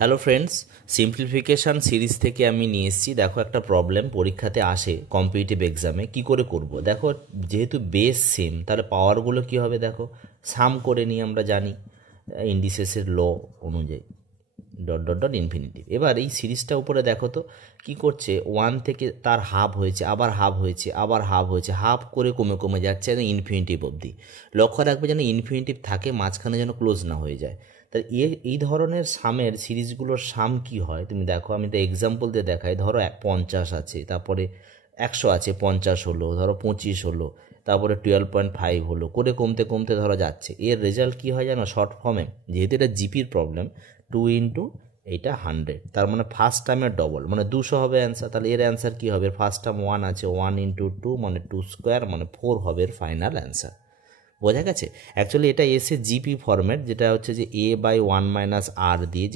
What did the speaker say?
Hello friends, simplification series থেকে আমি নিয়ে এসেছি। দেখো, একটা প্রবলেম পরীক্ষাতে আসে কম্পিটিটিভ এক্সামে, কি করে করব। দেখো, যেহেতু বেস সেম, তাহলে পাওয়ারগুলো কি হবে দেখো, সাম করে নিই, আমরা জানি ইন্ডিসেসের ল অনুযায়ী, ডট ডট ডট ইনফিনিটিভ। এবার এই সিরিজটা উপরে দেখো তো কি করছে, ওয়ান থেকে তার হাফ হয়েছে, আবার হাফ হয়েছে, আবার হাফ হয়েছে, হাফ করে কমে কমে যাচ্ছে ইনফিনিটিভ অবধি। লক্ষ্য রাখবে যেন ইনফিনিটিভ থাকে, মাঝখানে যেন ক্লোজ না হয়ে যায়। তাই এই ধরনের সামের সিরিজগুলোর সাম কি হয় তুমি দেখো, আমি তো এক্সাম্পল দিয়ে দেখাই। ধরো 50 আছে, তারপরে 100 আছে, 50 হলো, ধরো 25 হলো, তারপরে 12.5 হলো, করে কমতে কমতে ধরো যাচ্ছে। এর রেজাল্ট কী হয় জানো, শর্ট ফর্মে, যেহেতু এটা জিপির প্রবলেম, 2 ইন্টু এইটা 100, তার মানে ফার্স্ট টাইমের ডবল, মানে 200 হবে অ্যান্সার। তাহলে এর অ্যান্সার কী হবে, ফার্স্ট টাইম 1 আছে, 1 ইন্টু 2 মানে 2 স্কোয়ার, মানে 4 হবে এর ফাইনাল অ্যান্সার। বোঝা গেছে? অ্যাকচুয়ালি এটা এসে জিপি ফরম্যাট, যেটা হচ্ছে যে a/1 - r দিয়ে